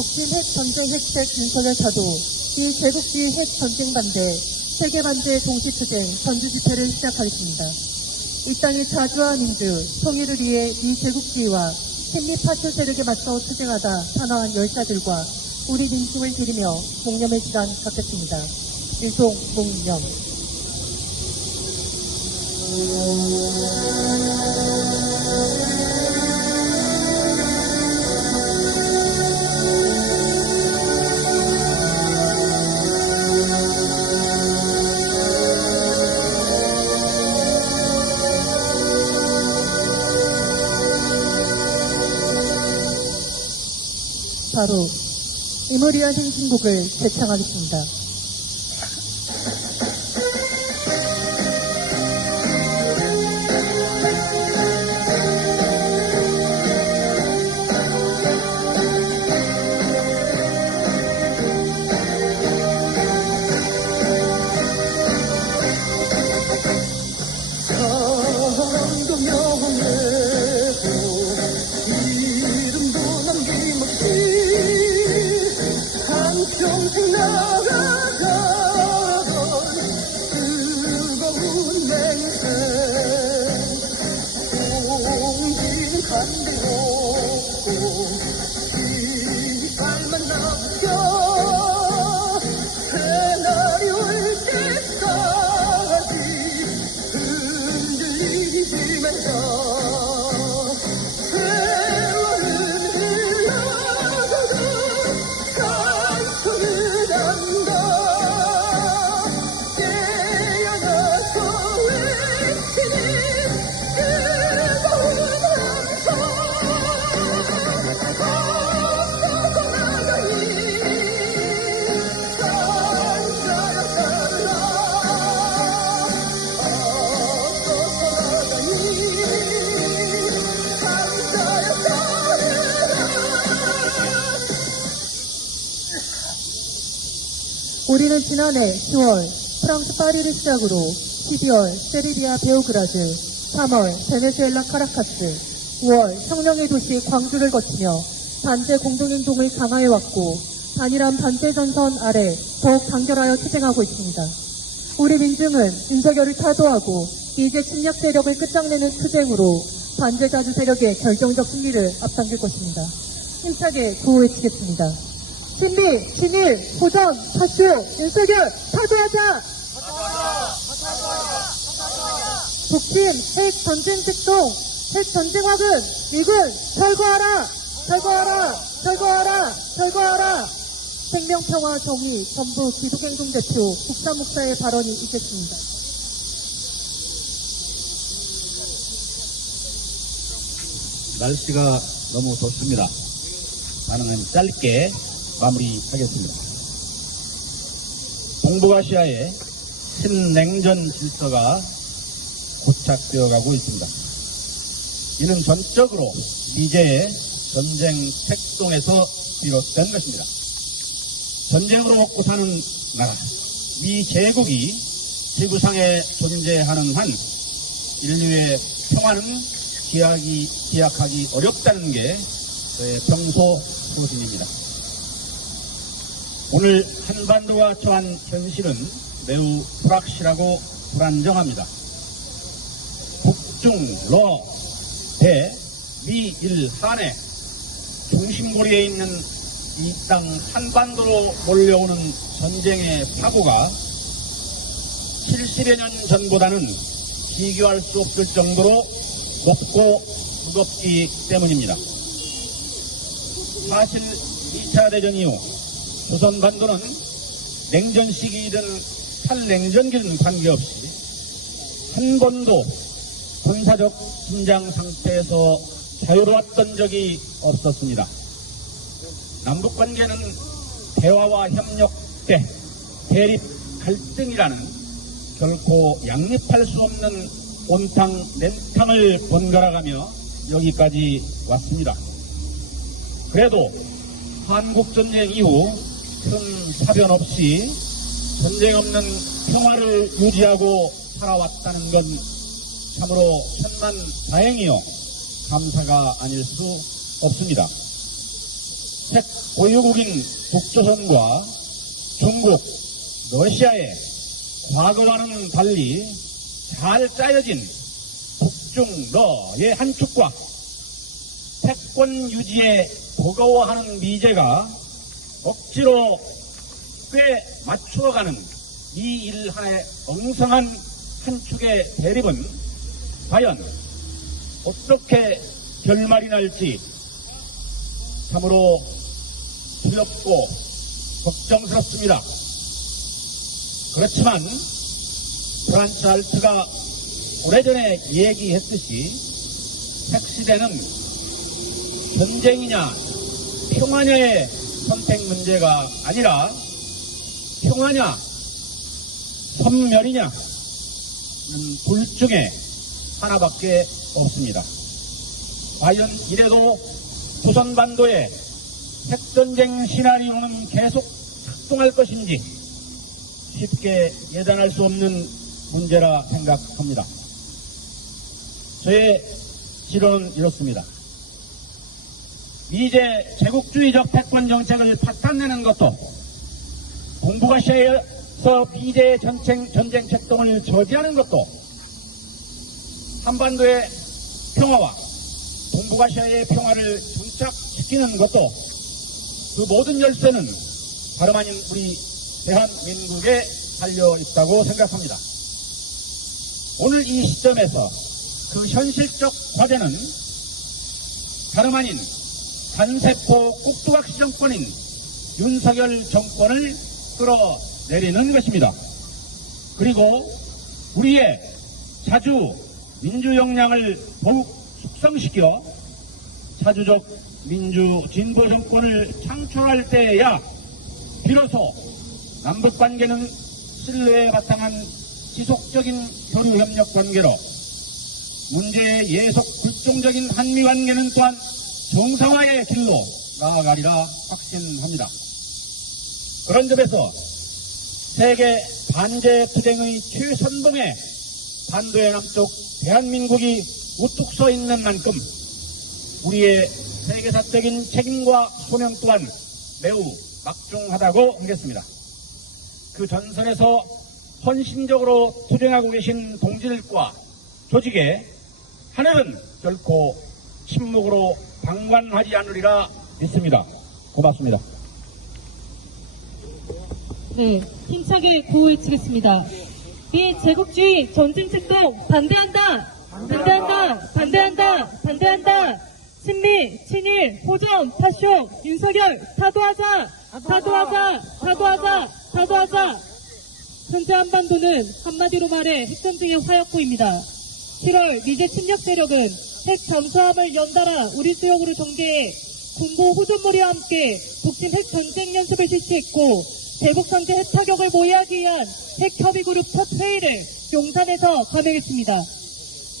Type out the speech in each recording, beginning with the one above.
독침 핵전쟁 핵색 윤석열 차도 이 제국주의 핵전쟁 반대, 세계 반대 동시투쟁 전주집회를 시작하겠습니다. 이 땅의 자주와 민주, 통일을 위해 이 제국주의와 식민파쇼 세력에 맞서 투쟁하다 탄화한 열사들과 우리 민중을 기리며 묵념의 시간 갖겠습니다. 일동 묵념. 바로 이모리한 행진곡을 제창하겠습니다. 평생 나가던 뜨거운 맹세 공기는 간대없고 이빨만 남겨 새날이 올 때까지 흔들리지면서 우리는 지난해 10월 프랑스 파리를 시작으로 12월 세르비아 베오그라드, 3월 베네수엘라 카라카스, 5월 혁명의 도시 광주를 거치며 반제 공동행동을 강화해왔고 단일한 반제 전선 아래 더욱 단결하여 투쟁하고 있습니다. 우리 민중은 윤석열을 타도하고 이제 침략 세력을 끝장내는 투쟁으로 반제 자주 세력의 결정적 승리를 앞당길 것입니다. 힘차게 구호해치겠습니다. 친미, 친일, 호전, 파쇼, 윤석열, 타도하자! 독침, 핵 전쟁 책동, 핵 전쟁 화근, 미군, 철거하라! 철거하라! 철거하라! 철거하라! 생명평화 정의 전부 기독행동 대표 국사 목사의 발언이 있겠습니다. 날씨가 너무 덥습니다. 발언은 짧게 마무리하겠습니다. 동북아시아의 신냉전 질서가 고착되어 가고 있습니다. 이는 전적으로 미제의 전쟁 책동에서 비롯된 것입니다. 전쟁으로 먹고 사는 나라, 미 제국이 지구상에 존재하는 한 인류의 평화는 기약하기 어렵다는 게 저의 평소 소신입니다. 오늘 한반도가 처한 현실은 매우 불확실하고 불안정합니다. 북중, 러, 대, 미, 일, 한의 중심고리에 있는 이 땅 한반도로 몰려오는 전쟁의 파고가 70여 년 전보다는 비교할 수 없을 정도로 높고 무겁기 때문입니다. 사실 2차 대전 이후 조선반도는 냉전 시기이든 탈냉전기든 관계없이 한 번도 군사적 긴장 상태에서 자유로웠던 적이 없었습니다. 남북관계는 대화와 협력 때 대립 갈등이라는 결코 양립할 수 없는 온탕 냉탕을 번갈아가며 여기까지 왔습니다. 그래도 한국전쟁 이후 큰 사변 없이 전쟁 없는 평화를 유지하고 살아왔다는 건 참으로 천만다행이요 감사가 아닐 수 없습니다. 핵 보유국인 북조선과 중국, 러시아의 과거와는 달리 잘 짜여진 북중러의 한축과 패권 유지에 버거워하는 미제가 억지로 꽤 맞추어가는 이 일 하나의 엉성한 한축의 대립은 과연 어떻게 결말이 날지 참으로 두렵고 걱정스럽습니다. 그렇지만 프란츠 알트가 오래전에 얘기했듯이 핵시대는 전쟁이냐 평화냐의 선택 문제가 아니라 평화냐 선멸이냐 둘 중에 하나밖에 없습니다. 과연 이래도 조선반도의 핵전쟁 시나리오는 계속 작동할 것인지 쉽게 예단할 수 없는 문제라 생각합니다. 저의 실언은 이렇습니다. 미제 제국주의적 패권 정책을 파탄내는 것도 동북아시아에서 미제의 전쟁 책동을 저지하는 것도 한반도의 평화와 동북아시아의 평화를 정착시키는 것도 그 모든 열쇠는 다름 아닌 우리 대한민국에 달려있다고 생각합니다. 오늘 이 시점에서 그 현실적 과제는 다름 아닌 간세포 꼭두각시 정권인 윤석열 정권을 끌어내리는 것입니다. 그리고 우리의 자주 민주 역량을 더욱 숙성시켜 자주적 민주 진보 정권을 창출할 때에야 비로소 남북관계는 신뢰에 바탕한 지속적인 교류협력 관계로 문제의 예속 불종적인 한미관계는 또한 정상화의 길로 나아가리라 확신합니다. 그런 점에서 세계 반제투쟁의 최선봉에 반도의 남쪽 대한민국이 우뚝 서 있는 만큼 우리의 세계사적인 책임과 소명 또한 매우 막중하다고 하겠습니다. 그 전선에서 헌신적으로 투쟁하고 계신 동지들과 조직에 하늘은 결코 침묵으로 방관하지 않으리라 믿습니다. 고맙습니다. 네, 힘차게 구호해치겠습니다. 비제국주의 전쟁책동 반대한다! 반대한다! 반대한다! 반대한다! 친미, 친일, 호전, 파쇼, 윤석열, 사도하자! 사도하자! 사도하자! 사도하자! 현재 한반도는 한마디로 말해 핵전쟁의 화약고입니다. 7월 미제 침략 세력은 핵 잠수함을 연달아 우리 수역으로 전개해 군보 호전몰이와 함께 북침 핵 전쟁 연습을 실시했고 대북 상대 핵 타격을 모의하기 위한 핵 협의 그룹 첫 회의를 용산에서 감행했습니다.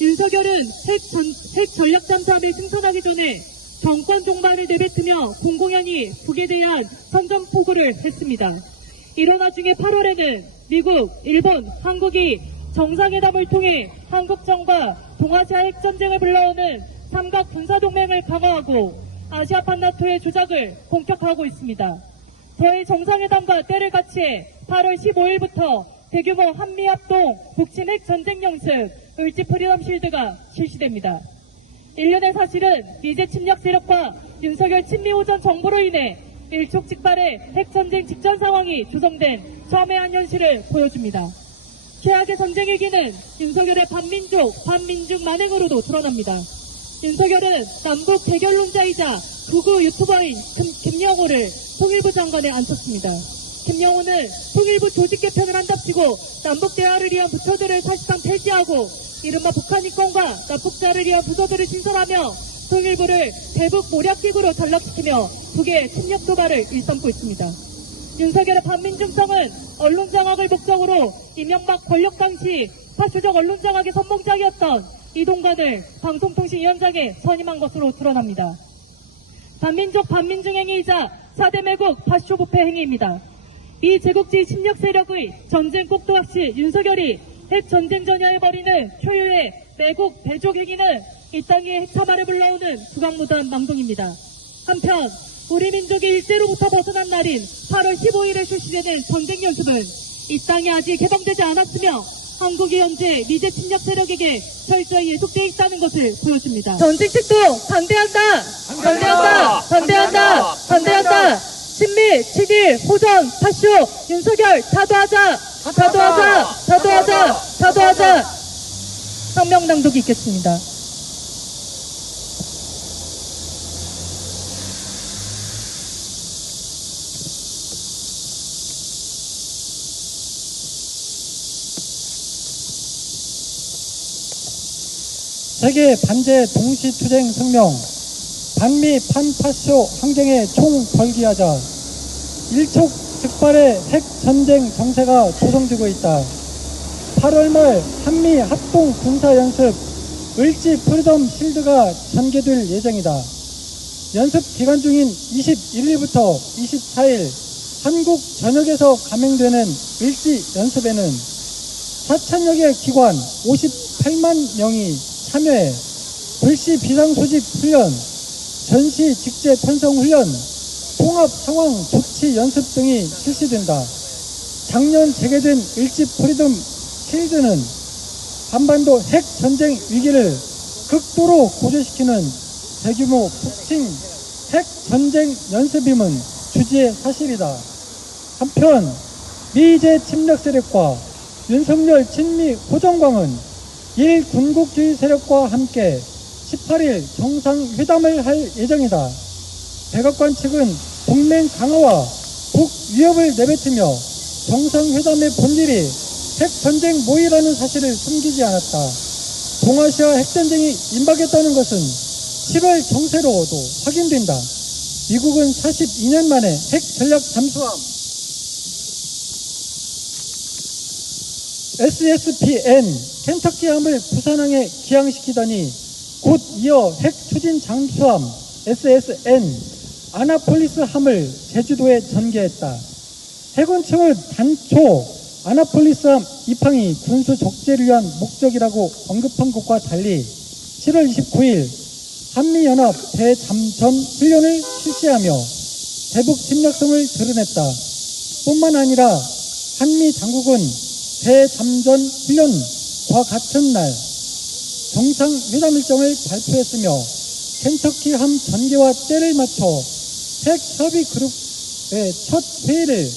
윤석열은 핵 전략 잠수함을 승선하기 전에 정권 종말을 내뱉으며 공공연히 북에 대한 선전포고를 했습니다. 이런 와중에 8월에는 미국, 일본, 한국이 정상회담을 통해 한국정과 동아시아 핵전쟁을 불러오는 삼각 군사동맹을 강화하고 아시아판 나토의 조작을 본격화하고 있습니다. 저희 정상회담과 때를 같이해 8월 15일부터 대규모 한미합동 북침 핵전쟁 연습 을지 프리덤 실드가 실시됩니다. 일련의 사실은 미제 침략 세력과 윤석열 친미호전 정부로 인해 일촉즉발의 핵전쟁 직전 상황이 조성된 첨예한 현실을 보여줍니다. 최악의 전쟁 위기는 윤석열의 반민족, 반민중 만행으로도 드러납니다. 윤석열은 남북 대결론자이자 극우 유튜버인 김영호를 통일부 장관에 앉혔습니다. 김영호는 통일부 조직 개편을 한답시고 남북 대화를 위한 부처들을 사실상 폐지하고 이른바 북한 인권과 납북자를 위한 부서들을 신설하며 통일부를 대북 모략기구로 전락시키며 북의 침략 도발을 일삼고 있습니다. 윤석열의 반민중성은 언론장악을 목적으로 이명박 권력 당시 파쇼적 언론장악의 선봉장이었던 이동관을 방송통신위원장에 선임한 것으로 드러납니다. 반민족 반민중 행위이자 4대 매국 파쇼 부패 행위입니다. 이 제국주의 침략 세력의 전쟁 꼭두각시 윤석열이 핵전쟁 전야에 벌이는 초유의 매국 배족 행위는 이 땅에 핵참화를 불러오는 주강무단 망동입니다. 한편 우리 민족이 일제로부터 벗어난 날인 8월 15일에 실시되는 전쟁 연습은 이 땅이 아직 개방되지 않았으며 한국이 현재 미제 침략 세력에게 철저히 예속되어 있다는 것을 보여줍니다. 전쟁책도 반대한다! 반대한다! 반대한다! 반대한다! 친미, 친일, 호전, 파쇼, 윤석열 타도하자! 타도하자! 타도하자! 타도하자! 성명 낭독이 있겠습니다. 세계 반제 동시투쟁 성명, 반미 판파쇼 항쟁에 총 걸기하자. 일촉즉발의 핵전쟁 정세가 조성되고 있다. 8월 말 한미 합동 군사연습 을지 프리덤 실드가 전개될 예정이다. 연습 기간 중인 21일부터 24일 한국 전역에서 감행되는 을지 연습에는 4,000여 개 기관 58만 명이 참여해 불시 비상소집 훈련, 전시 직제 편성 훈련, 통합 상황 조치 연습 등이 실시된다. 작년 재개된 을지 프리덤 실드는 한반도 핵 전쟁 위기를 극도로 고조시키는 대규모 북침 핵 전쟁 연습임은 주지의 사실이다. 한편 미제 침략 세력과 윤석열 친미 호정광은 일 군국주의 세력과 함께 18일 정상회담을 할 예정이다. 백악관 측은 동맹 강화와 북 위협을 내뱉으며 정상회담의 본질이 핵전쟁 모의라는 사실을 숨기지 않았다. 동아시아 핵전쟁이 임박했다는 것은 7월 정세로도 확인된다. 미국은 42년 만에 핵 전략 잠수함 SSBN 켄터키함을 부산항에 기항시키더니 곧 이어 핵 추진 잠수함 SSN 아나폴리스함을 제주도에 전개했다. 해군 측은 단초 아나폴리스함 입항이 군수 적재를 위한 목적이라고 언급한 것과 달리 7월 29일 한미연합 대잠전 훈련을 실시하며 대북 침략성을 드러냈다. 뿐만 아니라 한미 당국은 대잠전 훈련과 같은 날 정상회담 일정을 발표했으며 켄터키함 전개와 때를 맞춰 핵협의그룹의 첫 회의를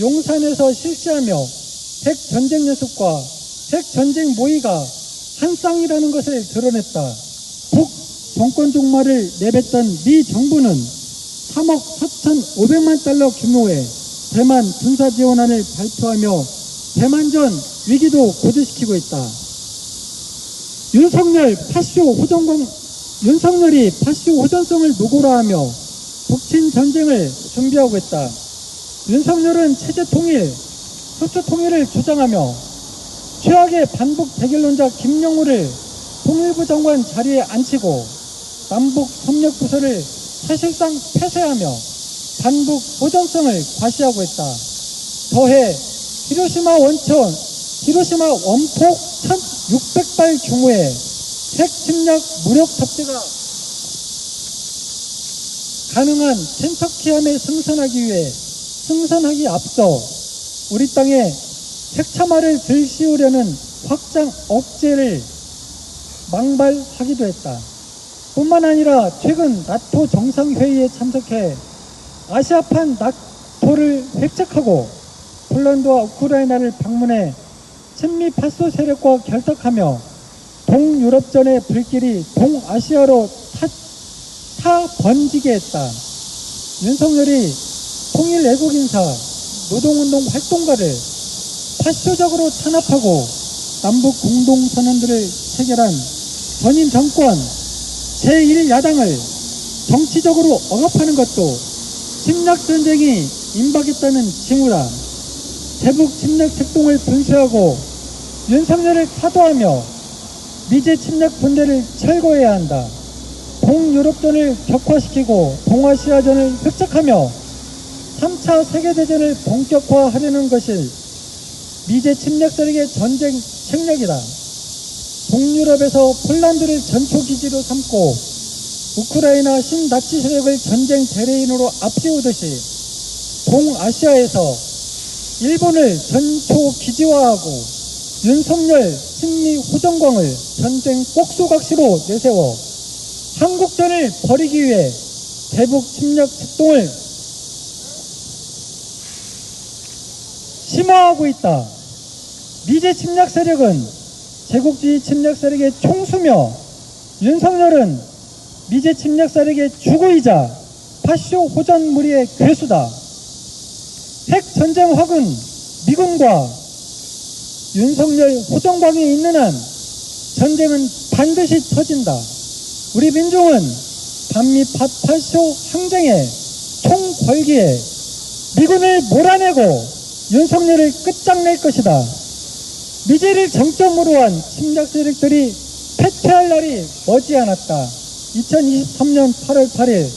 용산에서 실시하며 핵전쟁 연습과 핵전쟁 모의가 한 쌍이라는 것을 드러냈다. 북 정권 종말을 내뱉던 미 정부는 3억 4,500만 달러 규모의 대만 군사 지원안을 발표하며 대만전 위기도 고조시키고 있다. 윤석열이 파쇼 호전성을 노골화하며 북친 전쟁을 준비하고 있다. 윤석열은 체제 통일, 수초 통일을 주장하며 최악의 반북 대결론자 김영우를 통일부 장관 자리에 앉히고 남북 협력 부서를 사실상 폐쇄하며 반북 호전성을 과시하고 있다. 더해 히로시마 원폭 1,600발 규모의 핵 침략 무력 탑재가 가능한 켄터키함에 승선하기 앞서 우리 땅에 핵참화를 들씌우려는 확장 억제를 망발하기도 했다. 뿐만 아니라 최근 나토 정상회의에 참석해 아시아판 나토를 획책하고 폴란드와 우크라이나를 방문해 친미 파쇼 세력과 결탁하며 동유럽전의 불길이 동아시아로 타 번지게 했다. 윤석열이 통일애국인사, 노동운동 활동가를 파쇼적으로 탄압하고 남북 공동선언들을 체결한 전임 정권 제1야당을 정치적으로 억압하는 것도 침략전쟁이 임박했다는 징후다. 대북 침략策동을 분쇄하고 윤석열을 타도하며 미제 침략 분대를 철거해야 한다. 동유럽전을 격화시키고 동아시아전을 획책하며 3차 세계대전을 본격화하려는 것이 미제 침략 세력의 전쟁 책략이다. 동유럽에서 폴란드를 전초기지로 삼고 우크라이나 신나치 세력을 전쟁 대리인으로 앞세우듯이 동아시아에서 일본을 전초 기지화하고 윤석열 친미 호정광을 전쟁 꼭두각시로 내세워 한국전을 벌이기 위해 대북 침략策동을 심화하고 있다. 미제 침략 세력은 제국주의 침략 세력의 총수며 윤석열은 미제 침략 세력의 주구이자 파쇼 호전 무리의 괴수다. 핵 전쟁 확은 미군과 윤석열 호정광이 있는 한 전쟁은 반드시 터진다. 우리 민중은 반미 파쇼 항쟁의 총궐기에 미군을 몰아내고 윤석열을 끝장낼 것이다. 미제를 정점으로 한 침략 세력들이 패퇴할 날이 머지않았다. 2023년 8월 8일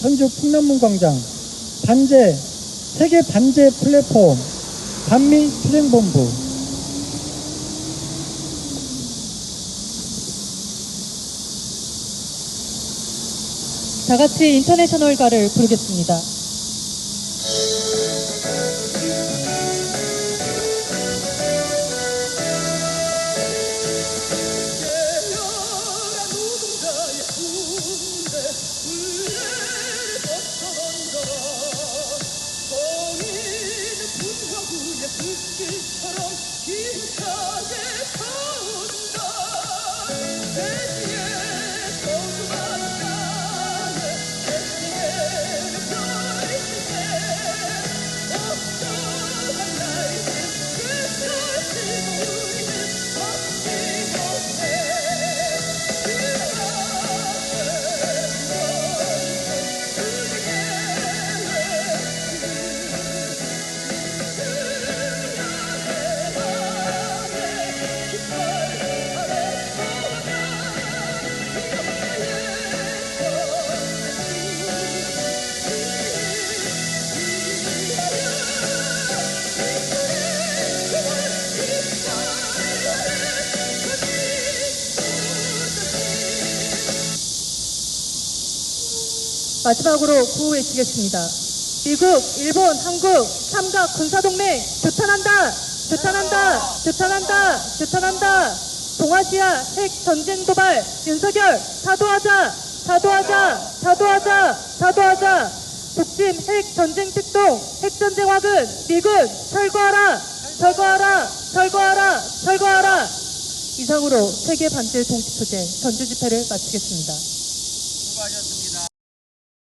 전주 풍남문광장 세계 반제 플랫폼 반미 투쟁본부. 다 같이 인터내셔널가를 부르겠습니다. 예열한 노동자의 군대 의뢰를 거쳐던져라. 정의는 분화구의 불길처럼 힘차게 타온다. 대지의 서그만 땅에 대지의 별빛에 어떠한 날든 끝까지 우리는 걷지 못해. 마지막으로 구호 외치겠습니다. 미국, 일본, 한국 삼각 군사동맹 규탄한다! 규탄한다! 규탄한다! 규탄한다! 동아시아 핵 전쟁 도발 윤석열 사도하자! 사도하자! 사도하자! 사도하자! 북침 핵 전쟁 특동 핵 전쟁 확은 미군 철거하라! 철거하라! 철거하라! 철거하라! 이상으로 세계 반제 동지투쟁 전주 집회를 마치겠습니다.